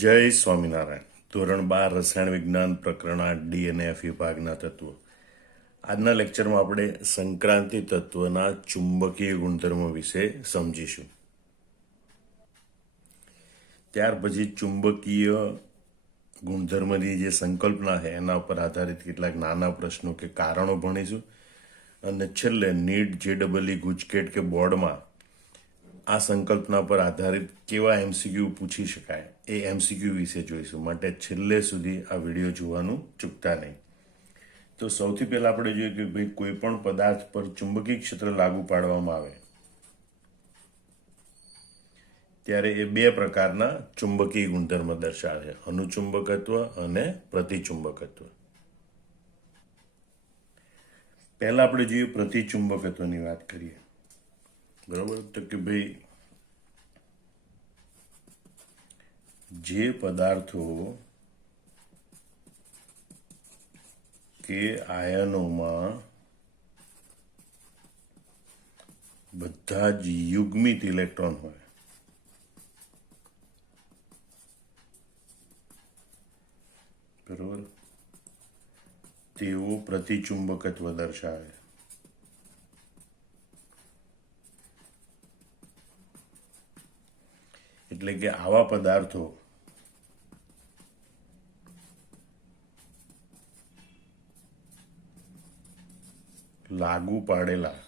જય સ્વામિનારાયણ. ધોરણ 12 રસાયણ વિજ્ઞાન પ્રકરણ 8 ડીએનએફ વિભાગના તત્વો. આજના લેક્ચરમાં આપણે સંક્રાંતિ તત્વના ચુંબકીય ગુણધર્મો વિશે સમજીશું. ત્યાર પછી ચુંબકીય ગુણધર્મની જે સંકલ્પના છે એના ઉપર આધારિત કેટલાક નાના પ્રશ્નો કે કારણો ભણીશું. અને છેલ્લે નીટ, જેડબલઈ, ગુજકેટ કે બોર્ડમાં આ સંકલ્પના પર આધારિત કેવા એમસીક્યુ પૂછી શકાય એ એમસીક્યુ વિશે જોઈશું. માટે છેલ્લે સુધી આ વિડીયો જોવાનું ચૂકતા નહીં. તો સૌથી પહેલાં આપણે જોઈએ કે ભાઈ કોઈ પણ પદાર્થ પર ચુંબકીય ક્ષેત્ર લાગુ પાડવામાં આવે ત્યારે એ બે પ્રકારના ચુંબકીય ગુણધર્મ દર્શાવે છે: અનુચુંબકત્વ અને પ્રતિચુંબકત્વ. પહેલા આપણે જોઈએ પ્રતિચુંબકત્વની વાત કરીએ. બરાબર, તો કે ભાઈ જે પદાર્થો કે આયનોમાં બધા જ યુગ્મિત ઇલેક્ટ્રોન હોય, બરોબર, તેઓ પ્રતિચુંબકત્વ દર્શાવે. એટલે કે આવા પદાર્થો લાગુ પાડેલા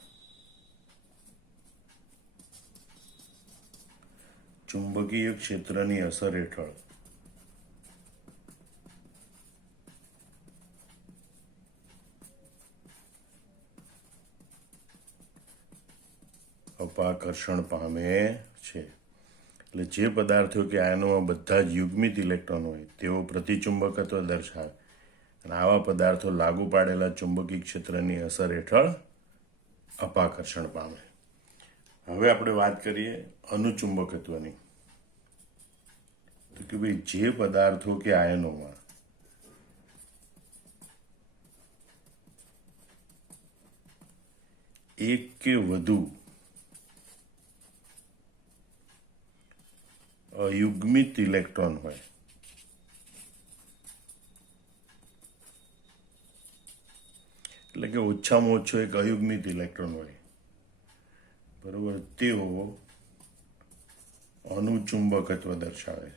ચુંબકીય ક્ષેત્રની અસર હેઠળ અપાકર્ષણ પામે છે. એટલે જે પદાર્થો કે આયનોમાં બધા જ યુગ્મિત ઇલેક્ટ્રોન હોય તેઓ પ્રતિચુંબકત્વ દર્શાવે અને આવા પદાર્થો લાગુ પાડેલા ચુંબકીય ક્ષેત્રની અસર હેઠળ અપાકર્ષણ પામે. હવે આપણે વાત કરીએ અનુચુંબકત્વની. તો કે ભાઈ જે પદાર્થો કે આયનોમાં એક કે વધુ અયુગ્મિત ઇલેક્ટ્રોન હોય, એટલે કે ઓછામાં ઓછો એક અયુગ્મિત ઇલેક્ટ્રોન હોય, બરોબર, તેઓ અનુચુંબકત્વ દર્શાવે.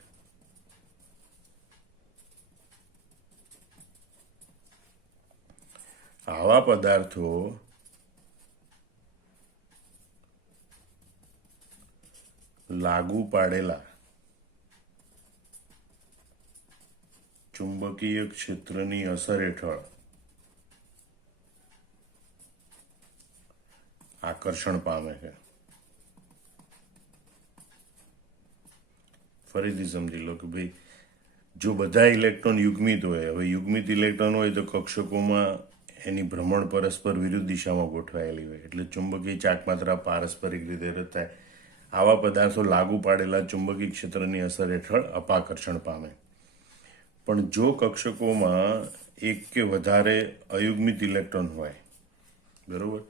આવા પદાર્થો લાગુ પાડેલા ચુંબકીય ક્ષેત્રની અસર હેઠળ આકર્ષણ પામે છે. ફરીથી સમજી લો કે ભાઈ જો બધા ઇલેક્ટ્રોન યુગ્મિત હોય, હવે યુગ્મિત ઇલેક્ટ્રોન હોય તો કક્ષકોમાં એની ભ્રમણ પરસ્પર વિરુદ્ધ દિશામાં ગોઠવાયેલી હોય, એટલે ચુંબકીય ચાકમાત્રા પારસ્પરિક રીતે રદ થાય. આવા પદાર્થો લાગુ પાડેલા ચુંબકીય ક્ષેત્રની અસર હેઠળ અપાકર્ષણ પામે. પણ જો કક્ષકોમાં એક કે વધારે અયુગ્મિત ઇલેક્ટ્રોન હોય, બરોબર,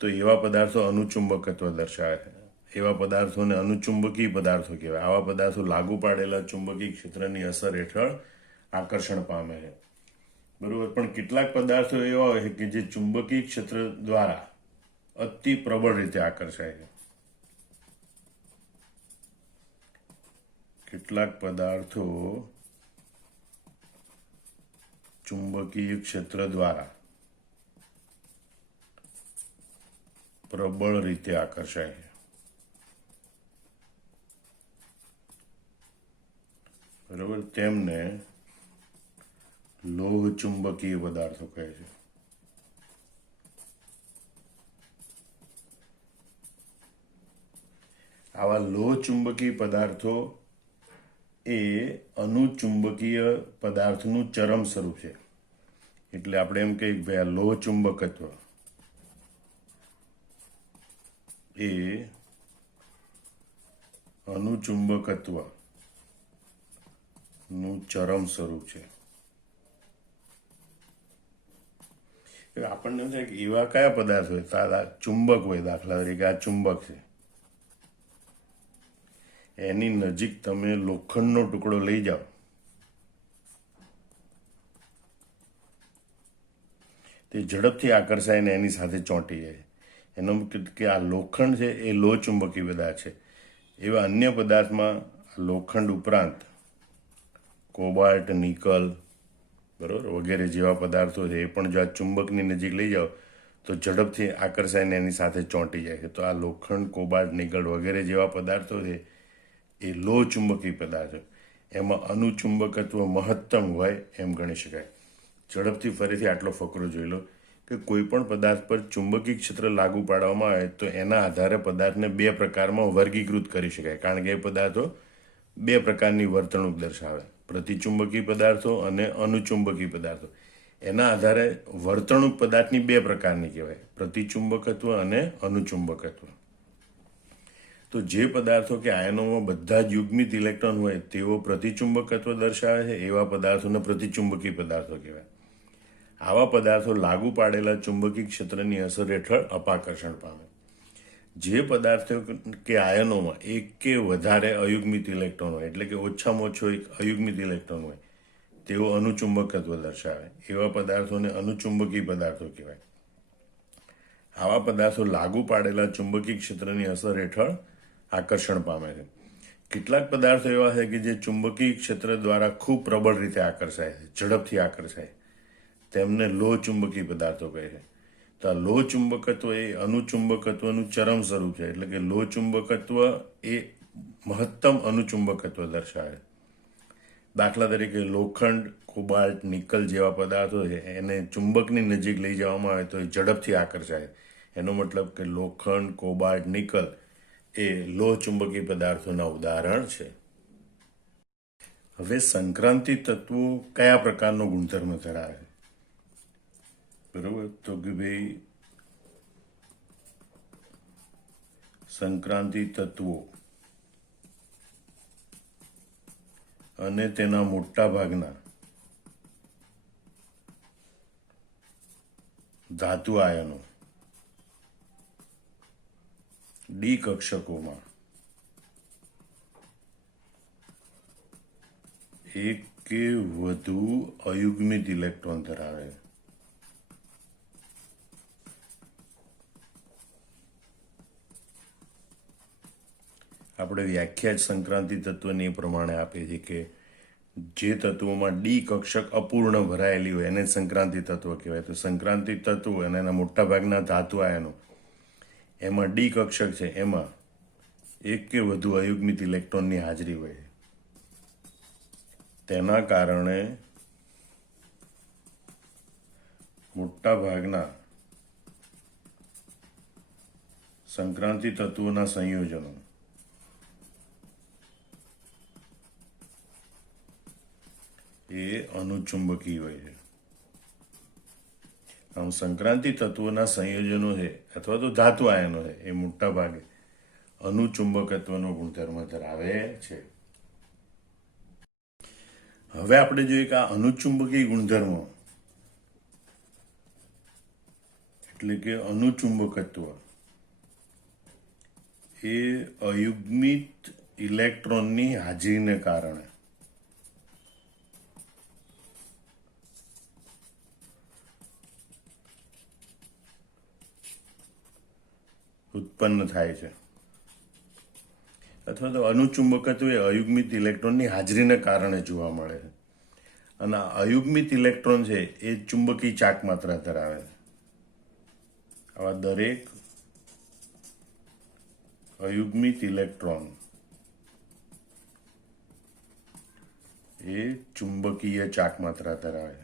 તો એવા પદાર્થો અનુચુંબકત્વ દર્શાવે છે. એવા પદાર્થોને અનુચુંબકીય પદાર્થો કહેવાય. આવા પદાર્થો લાગુ પાડેલા ચુંબકીય ક્ષેત્રની અસર હેઠળ આકર્ષણ પામે છે, બરોબર. પણ કેટલાક પદાર્થો એવા હોય કે જે ચુંબકીય ક્ષેત્ર દ્વારા અતિ પ્રબળ રીતે આકર્ષાય છે. કેટલાક પદાર્થો ચુંબકીય ક્ષેત્ર દ્વારા પ્રબળ રીતે આકર્ષાય છે, બરાબર. તેમને લોહ ચુંબકીય પદાર્થો કહે છે. આવા લોહ ચુંબકીય પદાર્થો એ અનુચુંબકીય પદાર્થનું ચરમ સ્વરૂપ છે. એટલે આપણે એમ કહીએ કે ભાઈ આ લોહ ચુંબકત્વ એ અનુચુંબકત્વ નું ચરમ સ્વરૂપ છે. આપણને થાય કે એવા કયા પદાર્થ હોય, સાદા ચુંબક હોય, દાખલા તરીકે આ ચુંબક છે, એની નજીક તમે લોખંડનો ટુકડો લઈ જાઓ, તે ઝડપથી આકર્ષાય ને એની સાથે ચોંટી જાય. એનો મતલબ કે આ લોખંડ છે એ લો ચુંબકી પદાર્થ છે. એવા અન્ય પદાર્થમાં લોખંડ ઉપરાંત કોબાલ્ટ, નિકલ, બરાબર, વગેરે જેવા પદાર્થો છે એ પણ જો આ ચુંબકની નજીક લઈ જાઓ તો ઝડપથી આકર્ષાઈને એની સાથે ચોંટી જાય છે. તો આ લોખંડ, કોબાલ્ટ, નિકલ વગેરે જેવા પદાર્થો છે એ લો ચુંબકી પદાર્થો. એમાં અનુચુંબકત્વ મહત્તમ હોય એમ ગણી શકાય. ઝડપથી ફરીથી આટલો ફકરો જોઈ લો કે કોઈ પણ પદાર્થ પર ચુંબકી ક્ષેત્ર લાગુ પાડવામાં આવે તો એના આધારે પદાર્થને બે પ્રકારમાં વર્ગીકૃત કરી શકાય, કારણ કે એ પદાર્થો બે પ્રકારની વર્તણૂક દર્શાવે: પ્રતિચુંબકી પદાર્થો અને અનુચુંબકી પદાર્થો. એના આધારે વર્તણૂક પદાર્થની બે પ્રકારની કહેવાય: પ્રતિચુંબકત્વ અને અનુચુંબકત્વ. તો જે પદાર્થો કે આયનોમાં બધા જ યુગ્મિત ઇલેક્ટ્રોન હોય તેઓ પ્રતિચુંબકત્વ દર્શાવે છે, એવા પદાર્થોને પ્રતિચુંબકી પદાર્થો કહેવાય. આવા પદાર્થો લાગુ પાડેલા ચુંબકી ક્ષેત્રની અસર હેઠળ અપાકર્ષણ પામે. જે પદાર્થો કે આયનોમાં એક કે વધારે અયુગ્મિત ઇલેક્ટ્રોન હોય, એટલે કે ઓછામાં ઓછો એક અયુગ્મિત ઇલેક્ટ્રોન હોય, તેઓ અનુચુંબકત્વ દર્શાવે. એવા પદાર્થોને અનુચુંબકી પદાર્થો કહેવાય. આવા પદાર્થો લાગુ પાડેલા ચુંબકી ક્ષેત્રની અસર હેઠળ આકર્ષણ પામે છે. કેટલાક પદાર્થો એવા છે કે જે ચુંબકી ક્ષેત્ર દ્વારા ખૂબ પ્રબળ રીતે આકર્ષાય છે, ઝડપથી આકર્ષાય, તેમને લો ચુંબકી પદાર્થો કહે છે. તો આ લો ચુંબકત્વ એ અનુચુંબકત્વનું ચરમ સ્વરૂપ છે, એટલે કે લો ચુંબકત્વ એ મહત્તમ અનુચુંબકત્વ દર્શાવે. દાખલા તરીકે લોખંડ, કોબાલ્ટ, નિકલ જેવા પદાર્થો છે એને ચુંબકની નજીક લઈ જવામાં આવે તો એ ઝડપથી આકર્ષાય. એનો મતલબ કે લોખંડ, કોબાલ્ટ, નિકલ એ લો ચુંબકી પદાર્થોના ઉદાહરણ છે. હવે સંક્રાંતિ તત્વો કયા પ્રકારનો ગુણધર્મ ધરાવે? બરોબર, તો કે ભાઈ સંક્રાંતિ તત્વો અને તેના મોટા ભાગના ધાતુ આયનો ડી કક્ષકોમાં એક કે વધુ અયુગ્મિત ઇલેક્ટ્રોન ધરાવે. આપણે વ્યાખ્યા જ સંક્રાંતિ તત્વની એ પ્રમાણે આપીએ છીએ કે જે તત્વોમાં ડી કક્ષક અપૂર્ણ ભરાયેલી હોય એને સંક્રાંતિ તત્વ કહેવાય. તો સંક્રાંતિ તત્વો અને એના મોટા ભાગના ધાતુ આયનો એમાં ડી કક્ષક છે, એમાં એક કે વધુ અયુગ્મિત ઇલેક્ટ્રોનની હાજરી હોય. તેના કારણે મોટા ભાગના સંક્રાંતિ તત્વોના સંયોજનો એ અનુચુંબકી હોય છે. આમ સંક્રાંતિ તત્વોના સંયોજનો છે અથવા તો ધાતુ આયનો છે એ મોટા ભાગે અનુચુંબકત્વનો ગુણધર્મ ધરાવે છે. હવે આપણે જોઈએ કે આ અનુચુંબકી ગુણધર્મો એટલે કે અનુચુંબકત્વ એ અયુગ્મિત ઇલેક્ટ્રોનની હાજરીને કારણે ઉત્પન્ન થાય છે, અથવા તો અનુચુંબકત્વ એ અયુગ્મિત ઇલેક્ટ્રોનની હાજરીને કારણે જોવા મળે છે. અને અયુગ્મિત ઇલેક્ટ્રોન છે એ ચુંબકી ચાક માત્રા ધરાવે છે. આવા દરેક અયુગ્મિત ઇલેક્ટ્રોન એ ચુંબકીય ચાક માત્રા ધરાવે છે.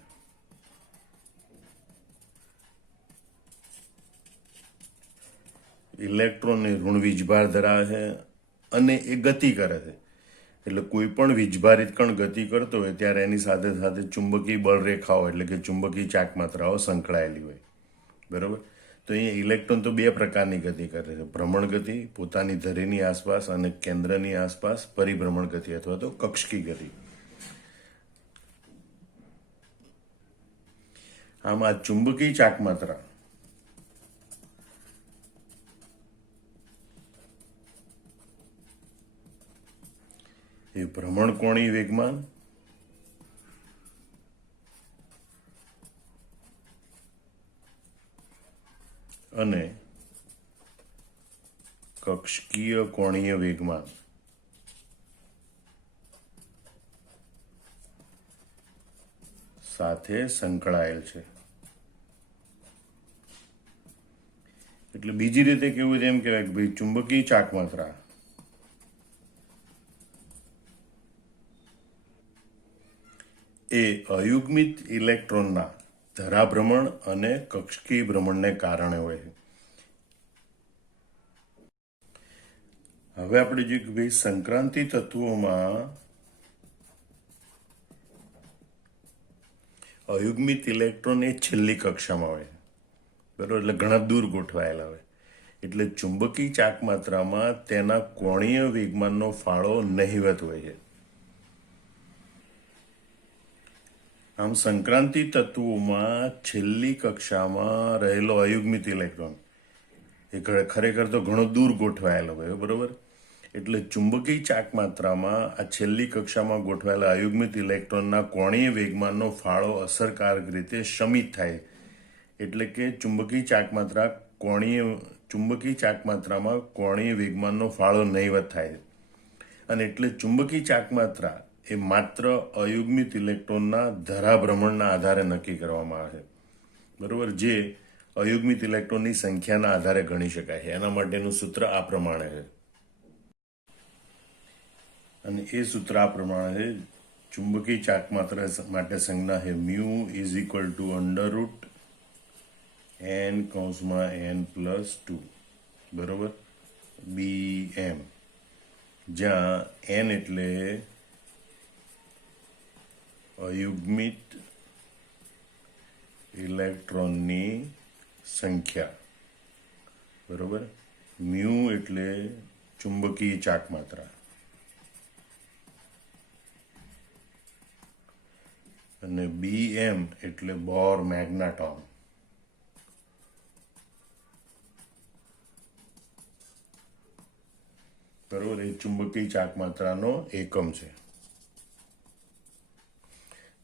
ઇલેક્ટ્રોન એ ઋણ વીજભાર ધરાવે છે અને એ ગતિ કરે છે. એટલે કોઈ પણ વીજભારિત કણ ગતિ કરતો હોય ત્યારે એની સાથે સાથે ચુંબકીય બળરેખાઓ એટલે કે ચુંબકીય ચાક માત્રાઓ સંકળાયેલી હોય. બરાબર, તો અહીંયા ઇલેક્ટ્રોન તો બે પ્રકારની ગતિ કરે છે: ભ્રમણ ગતિ પોતાની ધરીની આસપાસ અને કેન્દ્રની આસપાસ પરિભ્રમણ ગતિ અથવા તો કક્ષકી ગતિ. આમ આ ચુંબકીય ચાક માત્રા એ ભ્રમણકોણીય વેગમાન અને કક્ષકીય કોણીય વેગમાન સાથે સંકળાયેલ છે. એટલે બીજી રીતે કેવું છે એમ કહેવાય કે ભાઈ ચુંબકીય ચાકમાત્રા એ અયુગ્મિત ઇલેક્ટ્રોનના ધરાભ્રમણ અને કક્ષકીય ભ્રમણને કારણે હોય છે. હવે આપણે જોઈએ કે ભાઈ સંક્રાંતિ તત્વોમાં અયુગ્મિત ઇલેક્ટ્રોન એ છેલ્લી કક્ષામાં હોય, બરાબર, એટલે ઘણા દૂર ગોઠવાયેલા હોય. એટલે ચુંબકીય ચાકમાત્રામાં તેના કોણીય વેગમાનનો ફાળો નહિવત હોય છે. આમ સંક્રાંતિ તત્વોમાં છેલ્લી કક્ષામાં રહેલો અયુગ્મિત ઇલેક્ટ્રોન એ ખરેખર તો ઘણો દૂર ગોઠવાયેલો હોય, બરોબર. એટલે ચુંબકીય ચાકમાત્રામાં આ છેલ્લી કક્ષામાં ગોઠવાયેલા અયુગ્મિત ઇલેક્ટ્રોનના કોણીય વેગમાનનો ફાળો અસરકારક રીતે શમિત થાય. એટલે કે ચુંબકીય ચાકમાત્રામાં કોણીય વેગમાનનો ફાળો નહિવત થાય. અને એટલે ચુંબકીય ચાકમાત્રા એ માત્ર અયુગ્મિત ઇલેક્ટ્રોનના ધરાભ્રમણના આધારે નક્કી કરવામાં આવે છે, બરોબર, જે અયુગ્મિત ઇલેક્ટ્રોનની સંખ્યાના આધારે ગણી શકાય છે. એના માટેનું સૂત્ર આ પ્રમાણે છે. અને એ સૂત્ર આ પ્રમાણે છે. ચુંબકીય ચાકમાત્રા માટે સંજ્ઞા છે mu is equal to under root n(n+2), બરોબર, BM, જ્યાં n એટલે અયુગ્મિત ઇલેક્ટ્રોનની સંખ્યા, બરોબર, મ્યુ એટલે ચુંબકીય ચાકમાત્રા અને BM એટલે બોર મેગ્નેટોન. બરોબર, એ ચુંબકીય ચાકમાત્રાનો એકમ છે.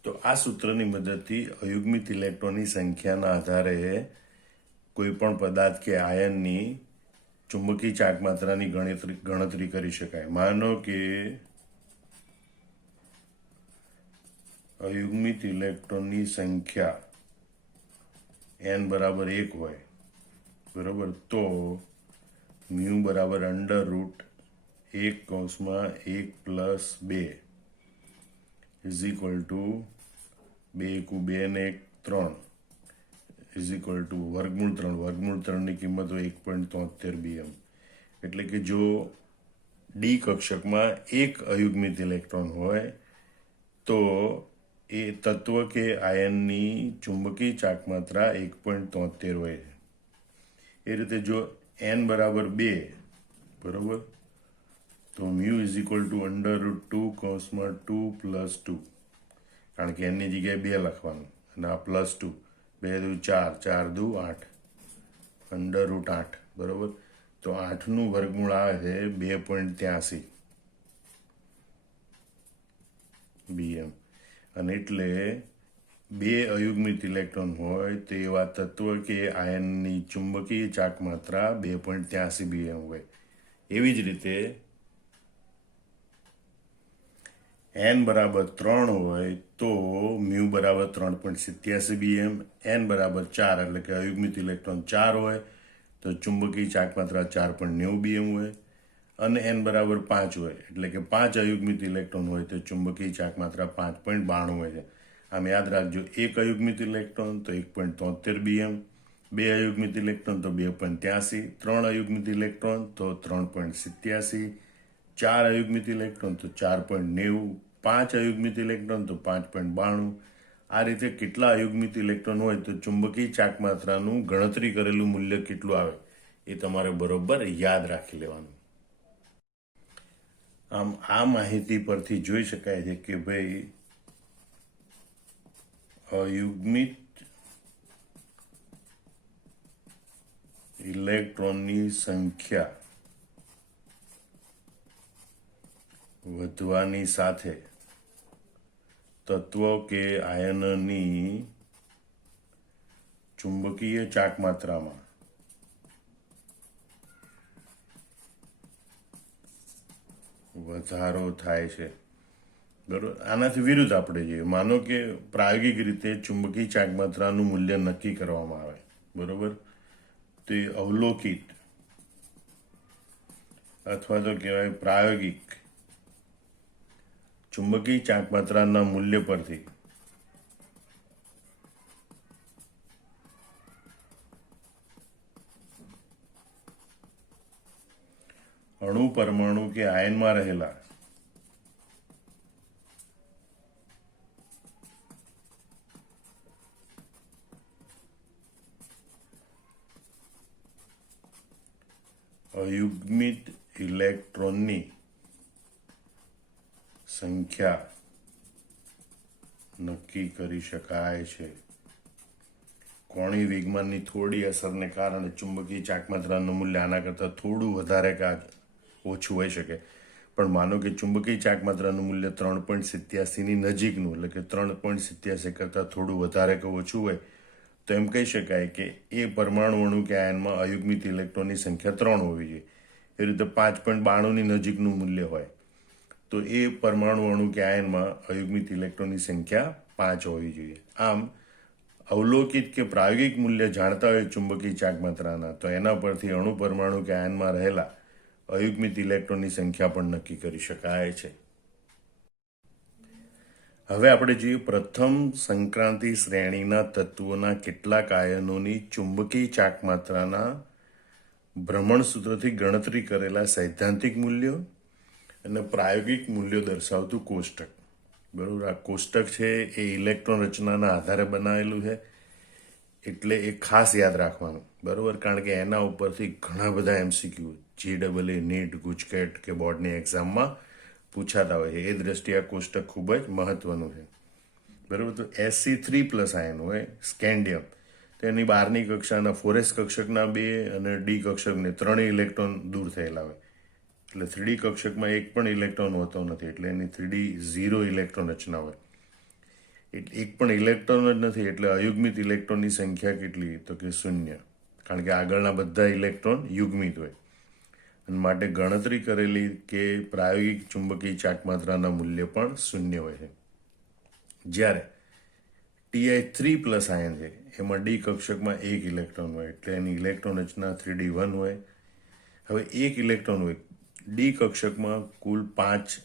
તો આ સૂત્રની મદદથી અયુગ્મિત ઇલેક્ટ્રોનની સંખ્યાના આધારે કોઈ પણ પદાર્થ કે આયનની ચુંબકીય ચાકમાત્રાની ગણતરી કરી શકાય. માનો કે અયુગ્મિત ઇલેક્ટ્રોનની સંખ્યા n બરાબર 1 હોય, બરોબર, તો મ્યુ બરાબર અંડરરૂટ 1(1+2) ઇઝ ઇક્વલ ટુ 2 ને 3 ઇઝ ઇક્વલ ટુ વર્ગમૂળ 3ની કિંમત હોય 1.73 BM. એટલે કે જો ડી કક્ષકમાં એક અયુગ્મિત ઇલેક્ટ્રોન હોય તો એ તત્વ કે આયનની ચુંબકીય ચાકમાત્રા 1.73 હોય. એ રીતે જો n બરાબર 2, બરોબર, તો mu is equal to under root 2(2+2), કારણ કે એની જગ્યાએ 2 લખવાનું અને આ +2, 2 દુ 4, 4 દુ 8, અંડરરૂટ 8, બરોબર. તો 8નું વર્ગમૂળ આવે છે 2.83 BM. અને એટલે 2 અયુગ્મિત ઇલેક્ટ્રોન હોય તો એવા તત્વ કે આયનની ચુંબકીય ચાકમાત્રા 2.83 BM હોય. એવી જ રીતે n બરાબર 3 હોય તો મ્યુ બરાબર 3.87 BM. n બરાબર 4 એટલે કે અયુગ્મિત ઇલેક્ટ્રોન 4 હોય તો ચુંબકીય ચાકમાત્રા 4.90 BM હોય. અને n બરાબર 5 હોય એટલે કે 5 અયુગ્મિત ઇલેક્ટ્રોન હોય તો ચુંબકીય ચાકમાત્રા 5.92 હોય છે. આમ યાદ રાખજો, એક અયુગ્મિત ઇલેક્ટ્રોન તો 1.73 BM, 2 અયુગ્મિત ઇલેક્ટ્રોન તો 2.83, 3 અયુગ્મિત ઇલેક્ટ્રોન તો 3.87, 4 અયુગ્મિત ઇલેક્ટ્રોન તો 4.90, 5 અયુગ્મિત ઇલેક્ટ્રોન તો 5.92. આ રીતે કેટલા અયુગ્મિત ઇલેક્ટ્રોન હોય તો ચુંબકીય ચાકમાત્રાનું ગણતરી કરેલું મૂલ્ય કેટલું આવે એ તમારે બરોબર યાદ રાખી લેવાનું. આમ આ માહિતી પરથી જોઈ શકાય છે કે ભાઈ અયુગ્મિત ઇલેક્ટ્રોનની સંખ્યા વધવાની સાથે તત્વો કે આયનની ચુંબકીય ચાકમાત્રામાં વધારો થાય છે. બરોબર. આનાથી વિરુદ્ધ આપણે જોઈએ, માનો કે પ્રાયોગિક રીતે ચુંબકીય ચાકમાત્રાનું મૂલ્ય નક્કી કરવામાં આવે, બરોબર, તે અવલોકિત અથવા તો કહેવાય પ્રાયોગિક ચુંબકીય ચાકમાત્રાના મૂલ્ય પરથી અણુ, પરમાણુ કે આયનમાં રહેલા અયુગ્મિત ઇલેક્ટ્રોનની સંખ્યા નક્કી કરી શકાય છે. કોણીય વેગમાનની થોડી અસરને કારણે ચુંબકીય ચાકમાત્રાનું મૂલ્ય આના કરતાં થોડું વધારે કે ઓછું હોઈ શકે, પણ માનો કે ચુંબકીય ચાકમાત્રાનું મૂલ્ય 3.87ની નજીકનું, એટલે કે 3.87 કરતાં થોડું વધારે કે ઓછું હોય, તો એમ કહી શકાય કે એ પરમાણુ, અણુ કે આયનમાં અયુગ્મિત ઇલેક્ટ્રોનની સંખ્યા 3 હોવી જોઈએ. એ રીતે 5.92ની નજીકનું મૂલ્ય હોય તો એ પરમાણુ, અણુ કે આયનમાં અયુગ્મિત ઇલેક્ટ્રોનની સંખ્યા 5 હોવી જોઈએ. આમ અવલોકિત કે પ્રાયોગિક મૂલ્ય જાણતા હોય ચુંબકીય ચાકમાત્રાના, તો એના પરથી અણુ, પરમાણુ કે આયનમાં રહેલા અયુગ્મિત ઇલેક્ટ્રોનની સંખ્યા પણ નક્કી કરી શકાય છે. હવે આપણે જોઈએ પ્રથમ સંક્રાંતિ શ્રેણીના તત્વોના કેટલાક આયનોની ચુંબકીય ચાકમાત્રાના ભ્રમણસૂત્રથી ગણતરી કરેલા સૈદ્ધાંતિક મૂલ્યો અને પ્રાયોગિક મૂલ્યો દર્શાવતું કોષ્ટક. બરાબર. આ કોષ્ટક છે એ ઇલેક્ટ્રોન રચનાના આધારે બનાવેલું છે, એટલે એ ખાસ યાદ રાખવાનું, બરાબર, કારણ કે એના ઉપરથી ઘણા બધા MCQ JEE, નીટ, ગુજકેટ કે બોર્ડની એક્ઝામમાં પૂછાતા હોય છે. એ દ્રષ્ટિએ આ કોષ્ટક ખૂબ જ મહત્વનું છે. બરાબર. તો Sc3+ આયન હોય સ્કેન્ડિયમ, તો એની બહારની કક્ષાના 4s કક્ષકના 2 અને D કક્ષકને 3 ઇલેક્ટ્રોન દૂર થયેલા હોય, એટલે 3D કક્ષકમાં એક પણ ઇલેક્ટ્રોન હોતો નથી, એટલે એની 3D 0 ઇલેક્ટ્રોન રચના હોય. એટલે એક પણ ઇલેક્ટ્રોન જ નથી, એટલે અયુગ્મિત ઇલેક્ટ્રોનની સંખ્યા કેટલી, તો કે 0, કારણ કે આગળના બધા ઇલેક્ટ્રોન યુગ્મિત હોય, અને માટે ગણતરી કરેલી કે પ્રાયોગિક ચુંબકીય ચાકમાત્રાના મૂલ્ય પણ 0 હોય છે. જ્યારે Ti3+ આયન છે, એમાં D કક્ષકમાં એક ઇલેક્ટ્રોન હોય, એટલે એની ઇલેક્ટ્રોન રચના 3D1 હોય. હવે એક ઇલેક્ટ્રોન હોય, D કક્ષકમાં કુલ 5,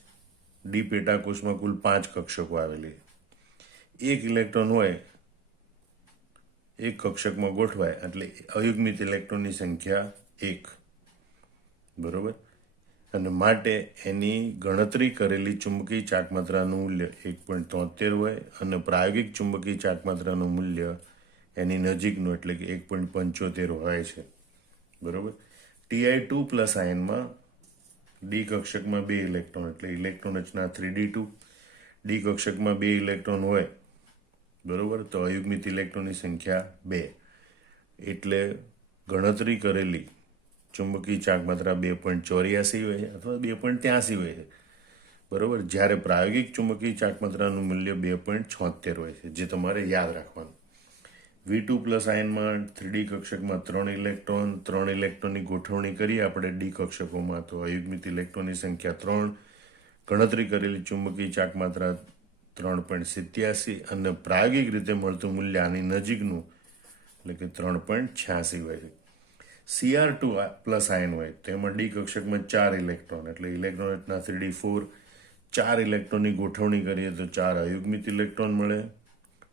D પેટાકોષમાં કુલ 5 કક્ષકો આવેલી. એક ઇલેક્ટ્રોન હોય એક કક્ષકમાં ગોઠવાય, એટલે અયુગ્મિત ઇલેક્ટ્રોનની સંખ્યા 1, બરોબર, અને માટે એની ગણતરી કરેલી ચુંબકીય ચાકમાત્રાનું મૂલ્ય 1.73 હોય અને પ્રાયોગિક ચુંબકીય ચાકમાત્રાનું મૂલ્ય એની નજીકનું, એટલે કે 1.75 હોય છે. બરોબર. Ti2+ આયનમાં D કક્ષકમાં 2 ઇલેક્ટ્રોન, એટલે ઇલેક્ટ્રોન રચના 3D2. D કક્ષકમાં 2 ઇલેક્ટ્રોન હોય, બરોબર, તો અયુગ્મિત ઇલેક્ટ્રોનની સંખ્યા 2, એટલે ગણતરી કરેલી ચુંબકીય ચાકમાત્રા 2.84 હોય છે અથવા 2.83 હોય છે, બરોબર, જ્યારે પ્રાયોગિક ચુંબકીય ચાકમાત્રાનું મૂલ્ય 2.76 હોય છે, જે તમારે યાદ રાખવાનું. V2+ આયનમાં 3D કક્ષકમાં 3 ઇલેક્ટ્રોન, 3 ઇલેક્ટ્રોનની ગોઠવણી કરીએ આપણે D કક્ષકોમાં, તો અયુગ્મિત ઇલેક્ટ્રોનની સંખ્યા 3, ગણતરી કરેલી ચુંબકીય ચાકમાત્રા 3.87 અને પ્રાયોગિક રીતે મળતું મૂલ્ય આની નજીકનું, એટલે કે 3.86 હોય છે. Cr2+ આયન હોય, તેમાં D કક્ષકમાં 4 ઇલેક્ટ્રોન, એટલે ઇલેક્ટ્રોન રચના 3D4, 4 ઇલેક્ટ્રોનની ગોઠવણી કરીએ તો 4 અયુગ્મિત ઇલેક્ટ્રોન મળે,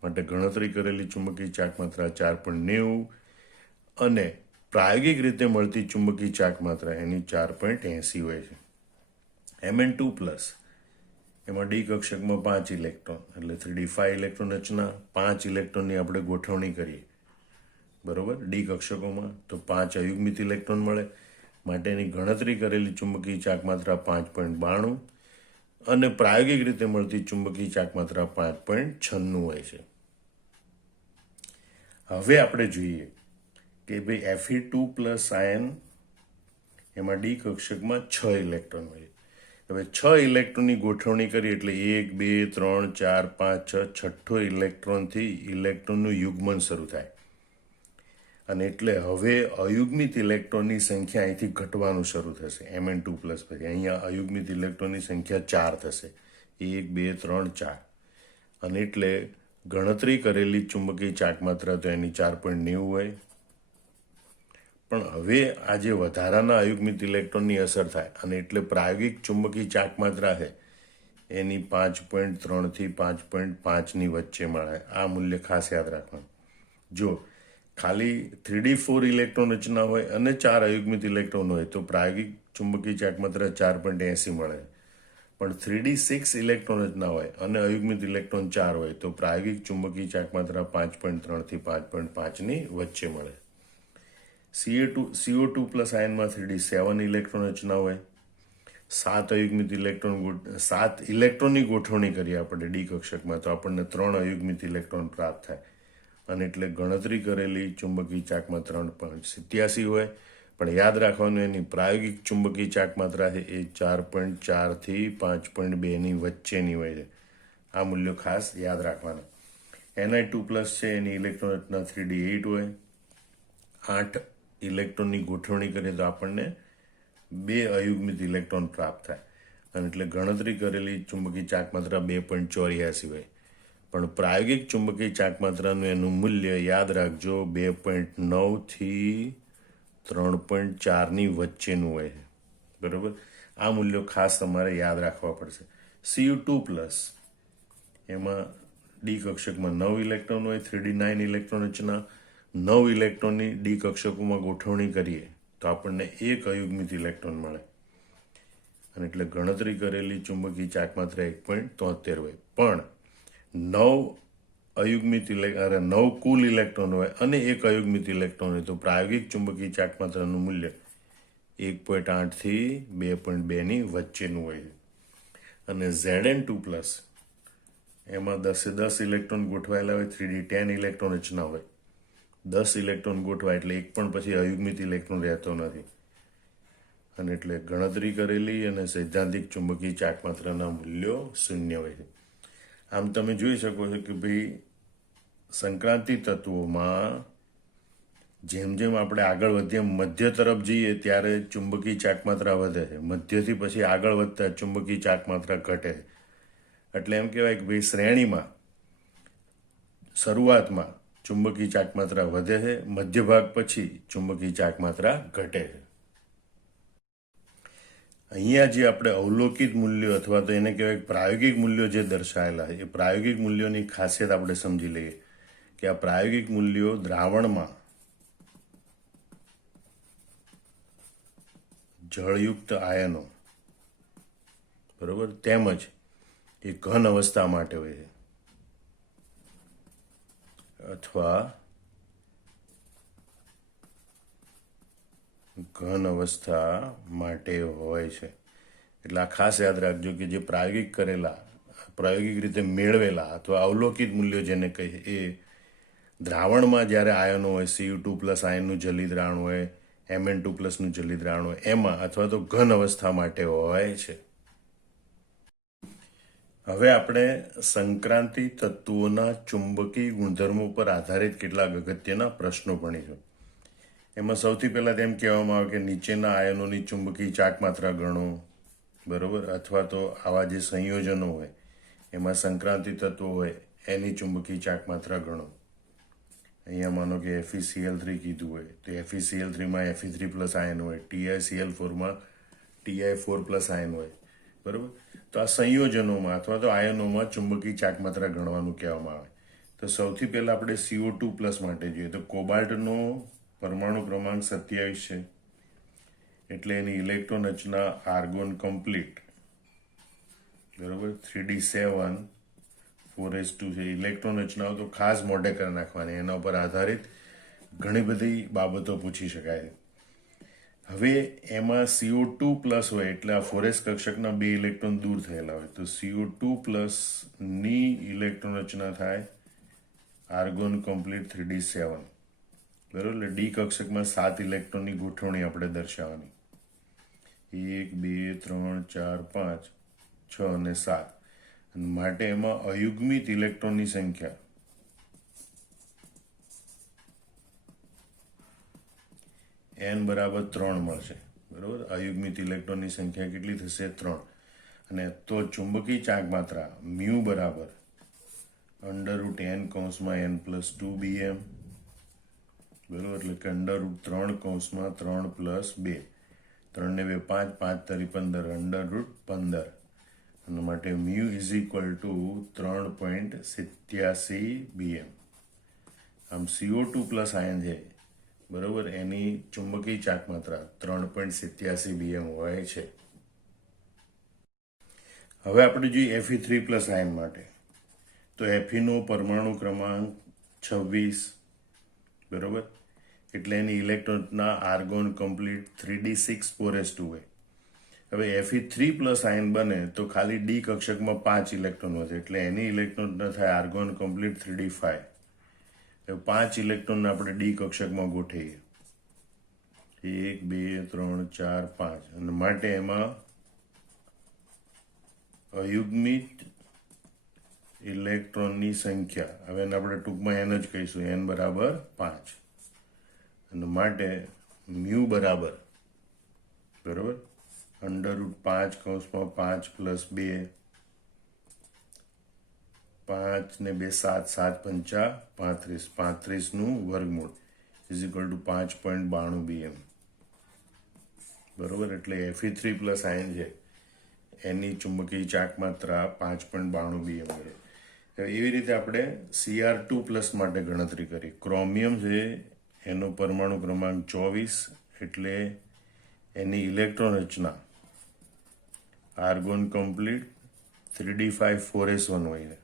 માટે ગણતરી કરેલી ચુંબકીય ચાકમાત્રા 4.90 અને પ્રાયોગિક રીતે મળતી ચુંબકીય ચાકમાત્રા એની 4.80 હોય છે. Mn2+, એમાં D કક્ષકમાં 5 ઇલેક્ટ્રોન, એટલે 3D5 ઇલેક્ટ્રોન રચના, 5 ઇલેક્ટ્રોનની આપણે ગોઠવણી કરીએ, બરોબર, D કક્ષકોમાં, તો 5 અયુગ્મિત ઇલેક્ટ્રોન મળે, માટેની ગણતરી કરેલી ચુંબકીય ચાકમાત્રા 5.92 અને પ્રાયોગિક રીતે મળતી ચુંબકીય ચાકમાત્રા 5.96 હોય છે. હવે આપણે જોઈએ કે ભાઈ Fe2+ આયન, એમાં D કક્ષકમાં 6 ઇલેક્ટ્રોન હોય, હવે 6 ઇલેક્ટ્રોનની ગોઠવણી કરી એટલે 1 2 3 4 5 6 છઠ્ઠો ઇલેક્ટ્રોનથી ઇલેક્ટ્રોનનું યુગ્મન શરૂ થાય અને એટલે હવે અયુગ્મિત ઇલેક્ટ્રોનની સંખ્યા અહીંથી ઘટવાનું શરૂ થશે Mn2 પ્લસ પછી અહીંયા અયુગ્મિત ઇલેક્ટ્રોનની સંખ્યા 4 થશે 1 2 3 4 અને એટલે ગણતરી કરેલી ચુંબકીય ચાકમાત્રા તો એની 4.90 હોય પણ હવે આજે વધારાના અયુગ્મિત ઇલેક્ટ્રોનની અસર થાય અને એટલે પ્રાયોગિક ચુંબકીય ચાકમાત્રા છે એની 5.3 થી 5.5ની વચ્ચે મળે. આ મૂલ્ય ખાસ યાદ રાખવાનું. જો ખાલી 3d4 ઇલેક્ટ્રોન રચના હોય અને 4 અયુગ્મિત ઇલેક્ટ્રોન હોય તો પ્રાયોગિક ચુંબકીય ચાકમાત્રા 4.80 મળે. પણ 3d6 ઇલેક્ટ્રોન રચના હોય અને અયુગ્મિત ઇલેક્ટ્રોન 4 હોય તો પ્રાયોગિક ચુંબકીય ચાકમાત્રા 5.3 થી 5.5ની વચ્ચે મળે. CO2 પ્લસ આયનમાં 3d7 ઇલેક્ટ્રોન રચના હોય, 7 ઇલેક્ટ્રોનની ગોઠવણી કરીએ આપણે ડી કક્ષકમાં તો આપણને 3 અયુગ્મિત ઇલેક્ટ્રોન પ્રાપ્ત થાય અને એટલે ગણતરી કરેલી ચુંબકીય ચાકમાત્રા 3.87 હોય. પણ યાદ રાખવાનું એની પ્રાયોગિક ચુંબકીય ચાકમાત્રા છે એ 4.4 થી 5.2ની વચ્ચેની હોય છે. આ મૂલ્યો ખાસ યાદ રાખવાના. Ni2 પ્લસ છે એની ઇલેક્ટ્રોન રચના 3d8 હોય, 8 ઇલેક્ટ્રોનની ગોઠવણી કરીએ તો આપણને 2 અયુગ્મિત ઇલેક્ટ્રોન પ્રાપ્ત થાય અને એટલે ગણતરી કરેલી ચુંબકીય ચાકમાત્રા 2.84 હોય. પણ પ્રાયોગિક ચુંબકીય ચાકમાત્રાનું એનું મૂલ્ય યાદ રાખજો 2.9 થી 3.4ની વચ્ચેનું હોય છે. બરાબર, આ મૂલ્યો ખાસ તમારે યાદ રાખવા પડશે. Cu2 પ્લસ એમાં ડી કક્ષકમાં 9 ઇલેક્ટ્રોન હોય, 3d9 ઇલેક્ટ્રોન રચના, 9 ઇલેક્ટ્રોનની ડી કક્ષકોમાં ગોઠવણી કરીએ તો આપણને 1 અયુગ્મિત ઇલેક્ટ્રોન મળે અને એટલે ગણતરી કરેલી ચુંબકીય ચાકમાત્રા 1.73 હોય. પણ 9 કુલ ઇલેક્ટ્રોન હોય અને 1 અયુગ્મિત ઇલેક્ટ્રોન હોય તો પ્રાયોગિક ચુંબકીય ચાકમાત્રાનું મૂલ્ય 1.8 થી 2.2ની વચ્ચેનું હોય છે. અને Zn2 પ્લસ એમાં 10 ઇલેક્ટ્રોન ગોઠવાયેલા હોય, 3d10 ઇલેક્ટ્રોન રચના હોય, 10 ઇલેક્ટ્રોન ગોઠવાય એટલે એક પણ પછી અયુગ્મિત ઇલેક્ટ્રોન રહેતો નથી અને એટલે ગણતરી કરેલી અને સૈદ્ધાંતિક ચુંબકીય ચાકમાત્રાના મૂલ્યો 0 હોય છે. આમ તમે જોઈ શકો છો કે ભાઈ સંક્રાંતિ તત્વોમાં જેમ જેમ આપણે આગળ વધીએ મધ્ય તરફ જઈએ ત્યારે ચુંબકીય ચાકમાત્રા વધે છે, મધ્યથી પછી આગળ વધતા ચુંબકીય ચાકમાત્રા ઘટે. એટલે એમ કહેવાય કે ભાઈ શ્રેણીમાં શરૂઆતમાં ચુંબકીય ચાકમાત્રા વધે છે, મધ્ય ભાગ પછી ચુંબકીય ચાકમાત્રા ઘટે છે. અહીંયા જે આપણે અવલોકિત મૂલ્યો અથવા તો એને કહેવાય પ્રાયોગિક મૂલ્યો જે દર્શાવેલા છે એ પ્રાયોગિક મૂલ્યોની ખાસિયત આપણે સમજી લઈએ કે આ પ્રાયોગિક મૂલ્યો દ્રાવણમાં જળયુક્ત આયનો બરોબર તેમજ એ ઘન અવસ્થા માટે હોય છે અથવા ઘન અવસ્થા માટે હોય છે. એટલે આ ખાસ યાદ રાખજો કે જે પ્રાયોગિક રીતે મેળવેલા અથવા અવલોકિત મૂલ્યો જેને કહીએ એ દ્રાવણમાં જ્યારે આયનો હોય, Cu2 પ્લસ આયનનું જલી દ્રાવણ હોય, Mn2 પ્લસનું જલી દ્રાવણ હોય એમાં અથવા તો ઘન અવસ્થા માટે હોય છે. હવે આપણે સંક્રાંતિ તત્વોના ચુંબકીય ગુણધર્મો પર આધારિત કેટલાક અગત્યના પ્રશ્નો ભણીશું. એમાં સૌથી પહેલાં તેમ કહેવામાં આવે કે નીચેના આયનોની ચુંબકીય ચાકમાત્રા ગણો, બરાબર, અથવા તો આવા જે સંયોજનો હોય એમાં સંક્રાંતિ તત્વો હોય એની ચુંબકીય ચાકમાત્રા ગણો. અહીંયા માનો કે FeCl3 કીધું હોય તો FeCl3માં Fe3 પ્લસ આયન હોય, TiCl4માં Ti4 પ્લસ આયન હોય, બરાબર. તો આ સંયોજનોમાં અથવા તો આયનોમાં ચુંબકીય ચાકમાત્રા ગણવાનું કહેવામાં આવે. તો સૌથી પહેલાં આપણે CO2 પ્લસ માટે જોઈએ તો કોબાલ્ટનો પરમાણુ ક્રમાંક 27 છે એટલે એની ઇલેક્ટ્રોન રચના આર્ગોન કમ્પ્લીટ, બરાબર, 3d7 4s2 છે. ઇલેક્ટ્રોન રચનાઓ તો ખાસ મોઢે કરી નાખવાની, એના ઉપર આધારિત ઘણી બધી બાબતો પૂછી શકાય. હવે એમાં CO2 પ્લસ હોય એટલે આ 4s કક્ષકના 2 ઇલેક્ટ્રોન દૂર થયેલા હોય તો CO2 પ્લસની ઇલેક્ટ્રોન રચના થાય આર્ગોન કમ્પ્લીટ 3d7, બરાબર. એટલે ડી કક્ષકમાં 7 ઇલેક્ટ્રોનની ગોઠવણી આપણે દર્શાવવાની. 1 2 3 4 5 6 અને 7 અને માટે એમાં અયુગ્મિત ઇલેક્ટ્રોનની સંખ્યા n બરાબર 3 મળશે. બરોબર, અયુગ્મિત ઇલેક્ટ્રોનની સંખ્યા કેટલી થશે? 3. અને તો ચુંબકીય ચાર્જ માત્રા મ્યુ બરાબર √n કૌંસમાં n પ્લસ 2 bm, બરોબર, એટલે કે √3 કૌંસમાં 3 પ્લસ 2, 3 ને 2 5, 5 તરી 15, √15 અને માટે mu is equal to 3.87 bm. આમ CO2 પ્લસ આયન છે, બરોબર, એની ચુંબકીય ચાક માત્રા 3.87 bm હોય છે. હવે આપણે જોઈએ Fe3 પ્લસ આયન માટે. તો Fe નો પરમાણુ ક્રમાંક 26, બરોબર, એટલે એની ઇલેક્ટ્રોનના આર્ગોન કમ્પ્લીટ 3d6 4s2 હોય. હવે Fe3 પ્લસ આયન બને તો ખાલી ડી કક્ષકમાં 5 ઇલેક્ટ્રોન વધે, એટલે એની ઇલેક્ટ્રોનના થાય આર્ગોન કમ્પ્લીટ 3d5. હવે 5 ઇલેક્ટ્રોન આપણે ડી કક્ષકમાં ગોઠવીએ, 1 2 3 4 5, અને માટે એમાં અયુગ્મિત ઇલેક્ટ્રોનની સંખ્યા, હવે એને આપણે ટૂંકમાં n જ કહીશું, n બરાબર 5, અને માટે મ્યુ બરાબર, બરોબર, √5 કૌંસમાં 5 પ્લસ 2, 5 ને 2 7, 7 પંચા 35, 35 નું વર્ગમૂળ ઇઝ ઇક્વલ ટુ 5.92 bm. બરોબર, એટલે Fe3 પ્લસ આયન છે એની ચુંબકીય ચાક માત્રા 5.92 bm મળે. એવી રીતે આપણે Cr2 પ્લસ માટે ગણતરી કરી. ક્રોમિયમ છે એનો પરમાણુ ક્રમાંક 24, એટલે એની ઇલેક્ટ્રોન રચના આર્ગોન કમ્પ્લીટ 3d5 4s1 હોય છે,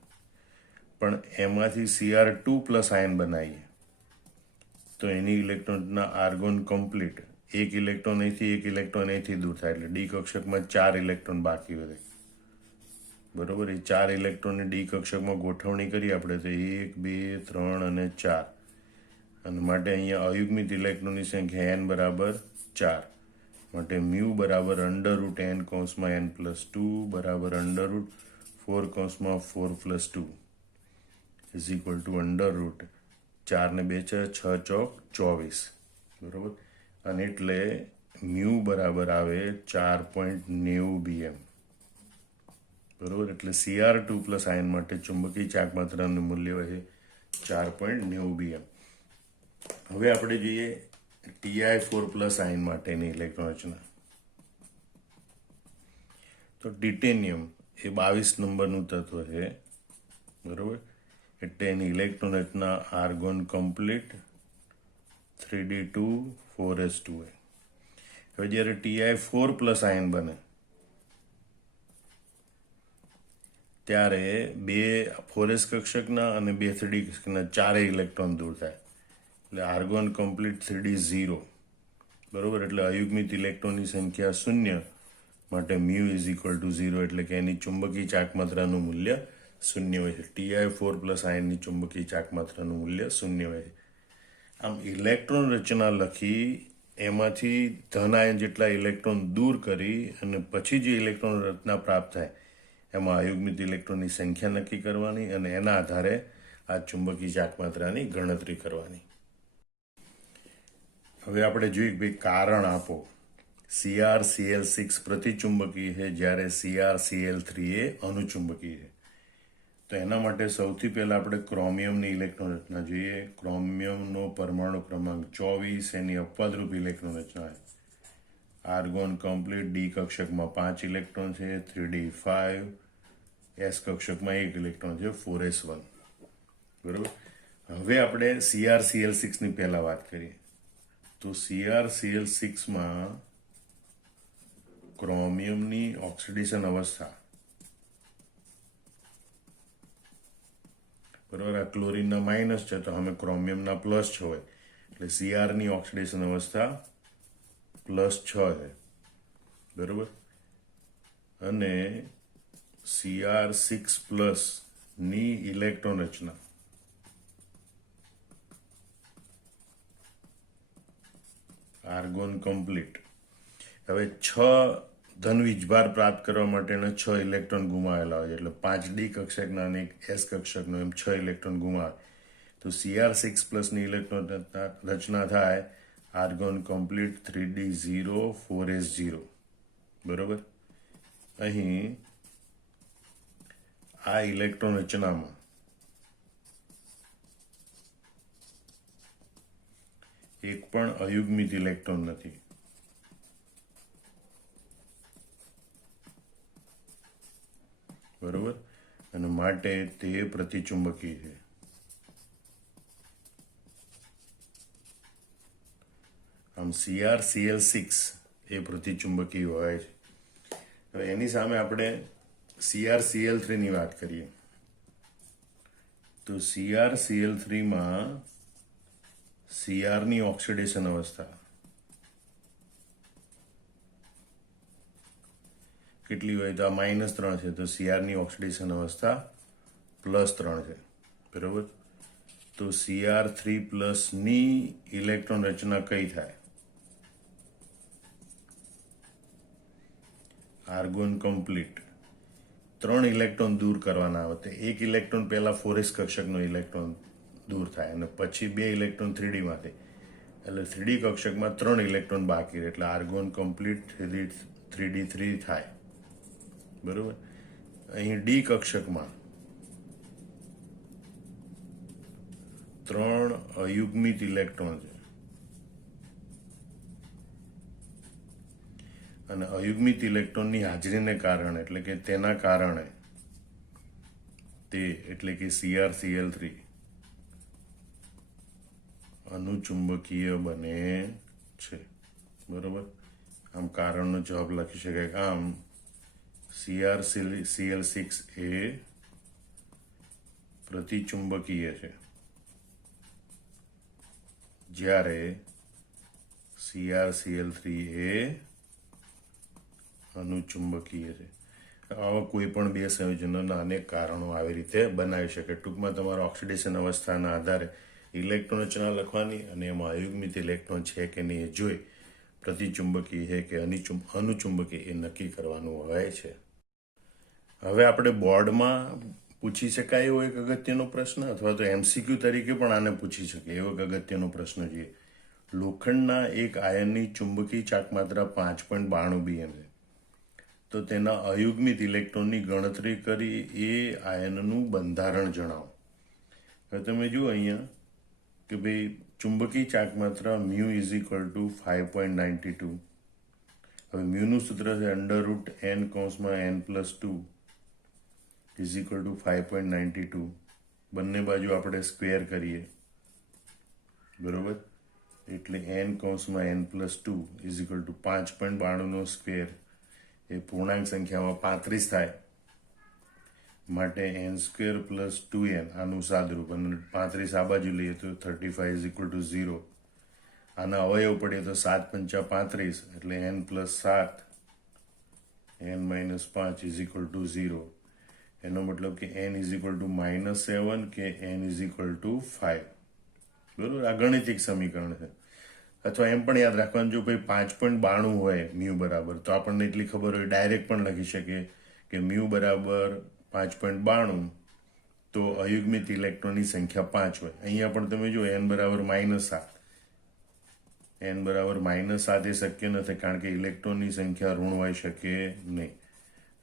પણ એમાંથી Cr2 પ્લસ આયન બનાવીએ તો એની ઇલેક્ટ્રોનના આર્ગોન કમ્પ્લીટ એક ઇલેક્ટ્રોન અહીંથી એક ઇલેક્ટ્રોન અહીંથી દૂર થાય, એટલે ડી કક્ષકમાં 4 ઇલેક્ટ્રોન બાકી વધે. બરોબર, એ 4 ઇલેક્ટ્રોનની ડી કક્ષકમાં ગોઠવણી કરી આપણે તો 1 2 3 અને 4, અને માટે અહીંયા અયુગ્મિત ઇલેક્ટ્રોનની સંખ્યા n બરાબર 4, માટે મ્યુ બરાબર √n કૌંસમાં n પ્લસ 2 બરાબર √4 કૌંસમાં 4 પ્લસ 2 ઇઝ ઇક્વલ ટુ √4 ને 2 6, 6 ચોક 24, બરોબર, અને એટલે મ્યુ બરાબર આવે 4.90 bm. બરોબર, એટલે Cr2 પ્લસ આયન માટે ચુંબકીય ચાક માત્રાનું મૂલ્ય હોય છે 4.90 bm. હવે આપણે જોઈએ Ti4 પ્લસ આયન માટેની ઇલેક્ટ્રોન રચના. તો ટિટેનિયમ એ 22 નંબરનું તત્વ છે, બરોબર, એટલે એની ઇલેક્ટ્રોન રચના આર્ગોન કમ્પ્લીટ 3d2 4s2 હોય. હવે જ્યારે Ti4 પ્લસ આયન બને ત્યારે 2 4s કક્ષકના અને 2 3d કક્ષકના 4 ઇલેક્ટ્રોન દૂર થાય, એટલે આર્ગોન કમ્પ્લીટ 3d0, બરોબર, એટલે અયુગ્મિત ઇલેક્ટ્રોનની સંખ્યા 0, માટે મ્યુ ઇઝ ઇક્વલ ટુ 0, એટલે કે એની ચુંબકીય ચાક માત્રાનું મૂલ્ય 0 હોય છે. Ti4 પ્લસ આયનની ચુંબકીય ચાક માત્રાનું મૂલ્ય 0 હોય છે. આમ ઇલેક્ટ્રોન રચના લખી એમાંથી ધન આયન જેટલા ઇલેક્ટ્રોન દૂર કરી અને પછી જે ઇલેક્ટ્રોન રચના પ્રાપ્ત થાય એમાં અયુગ્મિત ઇલેક્ટ્રોનની સંખ્યા નક્કી કરવાની અને એના આધારે આ ચુંબકીય ચાક માત્રાની ગણતરી કરવાની. હવે આપણે જોઈએ કે ભાઈ કારણ આપો. CrCl6 પ્રતિચુંબકીય છે જ્યારે CrCl3 એ અનુચુંબકીય છે. તો એના માટે સૌથી પહેલા આપણે ક્રોમિયમની ઇલેક્ટ્રોન રચના જોઈએ. ક્રોમિયમનો પરમાણુ ક્રમાંક 24, એની અપવાદરૂપ ઇલેક્ટ્રોન રચના છે. આર્ગોન કમ્પ્લીટ ડી કક્ષકમાં 5 ઇલેક્ટ્રોન છે, 3d5, એસ કક્ષકમાં 1 ઇલેક્ટ્રોન છે, 4s1, બરોબર. હવે આપણે CrCl6 ની પહેલા વાત કરીએ. તો CrCl6માં ક્રોમિયમની ઓક્સિડેશન અવસ્થા, બરોબર, આ ક્લોરીનના માઇનસ છે તો અમે ક્રોમિયમના પ્લસ 6 હોય, એટલે Cr ની ઓક્સિડેશન અવસ્થા +6 છે, બરોબર, અને Cr6+ ની ઇલેક્ટ્રોન રચના આર્ગોન કમ્પ્લીટ, હવે 6 ધન વીજભાર પ્રાપ્ત કરવા માટેના 6 ઇલેક્ટ્રોન ગુમાવેલા હોય છે, એટલે 5 ડી કક્ષકના અને 1 એસ કક્ષકનો, એમ 6 ઇલેક્ટ્રોન ગુમાવે તો Cr6 પ્લસની ઇલેક્ટ્રોન રચના થાય આર્ગોન કમ્પ્લીટ 3d0 4s0. બરોબર. અહીં આ ઇલેક્ટ્રોન રચનામાં એક પણ અયુગ્મિત ઇલેક્ટ્રોન નથી. બરોબર. અને માટે તે પ્રતિચુંબકીય છે. આમ CrCl6 એ પ્રતિચુંબકીય હોય છે. હવે એની સામે આપણે CrCl3 ની વાત કરીએ તો CrCl3 માં Cr ની ઓક્સિડેશન અવસ્થા કેટલી હોય તો આ -3 છે, તો Cr ની ઓક્સિડેશન અવસ્થા +3 છે. બરોબર. તો Cr3+ ની ઇલેક્ટ્રોન રચના કઈ થાય? આર્ગોન કમ્પ્લીટ 3 ઇલેક્ટ્રોન દૂર કરવાના આવે તો 1 ઇલેક્ટ્રોન પહેલા 4s કક્ષકનો ઇલેક્ટ્રોન દૂર થાય અને પછી 2 ઇલેક્ટ્રોન 3d માંથી, એટલે 3d કક્ષકમાં 3 ઇલેક્ટ્રોન બાકી રહે, એટલે આર્ગોન કમ્પ્લીટ 3d3 થાય. બરોબર. અહીં ડી કક્ષકમાં 3 અયુગ્મિત ઇલેક્ટ્રોન છે અને અયુગ્મિત ઇલેક્ટ્રોનની હાજરીને કારણે, એટલે કે તેના કારણે તે એટલે કે CrCl3 અનુચુંબકીય બને છે. બરોબર. આમ કારણનો જવાબ લખી શકાય કે આમ CrCl6 એ પ્રતિચુંબકીય છે જ્યારે CrCl3 એ અનુચુંબકીય છે. આવા કોઈ પણ બે સંયોજનોના અનેક કારણો આવી રીતે બનાવી શકે. ટૂંકમાં તમારા ઓક્સિડેશન અવસ્થાના આધારે ઇલેક્ટ્રોન રચના લખવાની અને એમાં અયુગ્મિત ઇલેક્ટ્રોન છે કે નહીં એ જોઈ પ્રતિચુંબકીય છે કે અનુચુંબકીય એ નક્કી કરવાનું હોય છે. હવે આપણે બોર્ડમાં પૂછી શકાય એવો એક અગત્યનો પ્રશ્ન અથવા તો MCQ તરીકે પણ આને પૂછી શકે એવો એક અગત્યનો પ્રશ્ન જોઈએ. લોખંડના એક આયનની ચુંબકીય ચાકમાત્રા 5.92 BM છે, તો તેના અયુગ્મિત ઇલેક્ટ્રોનની ગણતરી કરી એ આયનનું બંધારણ જણાવો. હવે તમે જુઓ અહીંયા કે ભાઈ ચુંબકીય ચાકમાત્રા μ = 5.92. હવે મ્યુનું સૂત્ર છે √n(n+2) = 5.92. બંને બાજુ આપણે સ્ક્વેર કરીએ. બરોબર. એટલે n(n+2) = 5.92 સ્ક્વેર એ પૂર્ણાંક સંખ્યામાં 35 થાય, માટે n² + 2n આનું સાદરૂપ, અને 35 આ બાજુ લઈએ તો 35 = 0. આના અવયવ પડીએ તો 7 × 5 = 35, એટલે n+7 n - 5 = 0. એનો મતલબ કે n = -7 કે n = 5. બરોબર. આ ગણિતિક સમીકરણ છે. અથવા એમ પણ યાદ રાખવાનું, જો ભાઈ 5.92 હોય મ્યુ બરાબર, તો આપણને એટલી ખબર હોય ડાયરેક્ટ પણ લખી શકીએ કે મ્યુ બરાબર 5.92, તો અયુગ્મિત ઇલેક્ટ્રોનની સંખ્યા 5 હોય. અહીંયા પણ તમે જો n બરાબર -7, n બરાબર -7 એ શક્ય નથી કારણ કે ઇલેક્ટ્રોનની સંખ્યા ઋણ હોઈ શકે નહીં,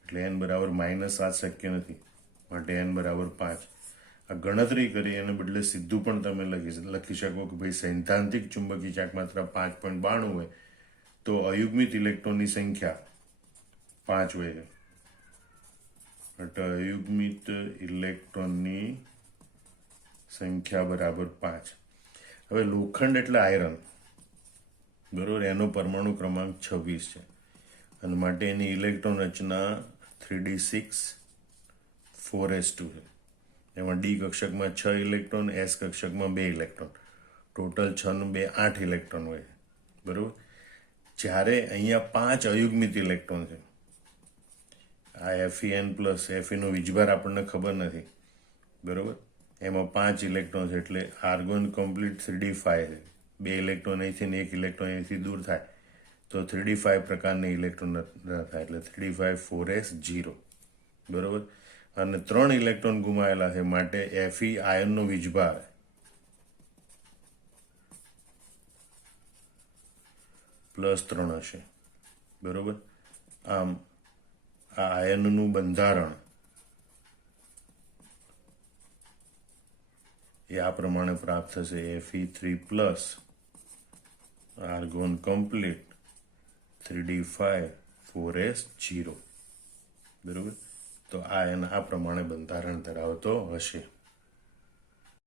એટલે n બરાબર -7 શક્ય નથી, માટે n બરાબર 5. આ ગણતરી કરી એને બદલે સીધું પણ તમે લખી શકો કે ભાઈ સૈદ્ધાંતિક ચુંબકીય ચાકમાત્રા 5.92 હોય તો અયુગ્મિત ઇલેક્ટ્રોનની સંખ્યા 5 હોય છે. એટલે અયુગ્મિત ઇલેક્ટ્રોનની સંખ્યા બરાબર 5. હવે લોખંડ એટલે આયરન, બરોબર. એનો પરમાણુ ક્રમાંક 26 છે અને માટે એની ઇલેક્ટ્રોન રચના 3d6 4s2 છે. એમાં ડી કક્ષકમાં 6 ઇલેક્ટ્રોન, એસ કક્ષકમાં 2 ઇલેક્ટ્રોન, ટોટલ 6 નું 2 8 ઇલેક્ટ્રોન હોય. બરોબર. જ્યારે અહીંયા 5 અયુગ્મિત ઇલેક્ટ્રોન છે. આ Fe+, Fe નો વીજભાર આપણને ખબર નથી. બરોબર. એમાં 5 ઇલેક્ટ્રોન છે, એટલે આર્ગોન કમ્પ્લીટ 3d5 છે. 2 ઇલેક્ટ્રોન અહીંથી ને 1 ઇલેક્ટ્રોન અહીંથી દૂર થાય તો 3d5 પ્રકારની ઇલેક્ટ્રોન રચના થાય, એટલે 3d5 4s0, બરોબર. અને 3 ઇલેક્ટ્રોન ગુમાયેલા છે માટે Fe આયનનો વીજભાર +3 હશે, બરોબર. આમ આ આયનનું બંધારણ એ આ પ્રમાણે પ્રાપ્ત થશે: Fe3+, argon complete, 3d5 4s0, બરોબર. તો આ આયન આ પ્રમાણે બંધારણ ધરાવતો હશે.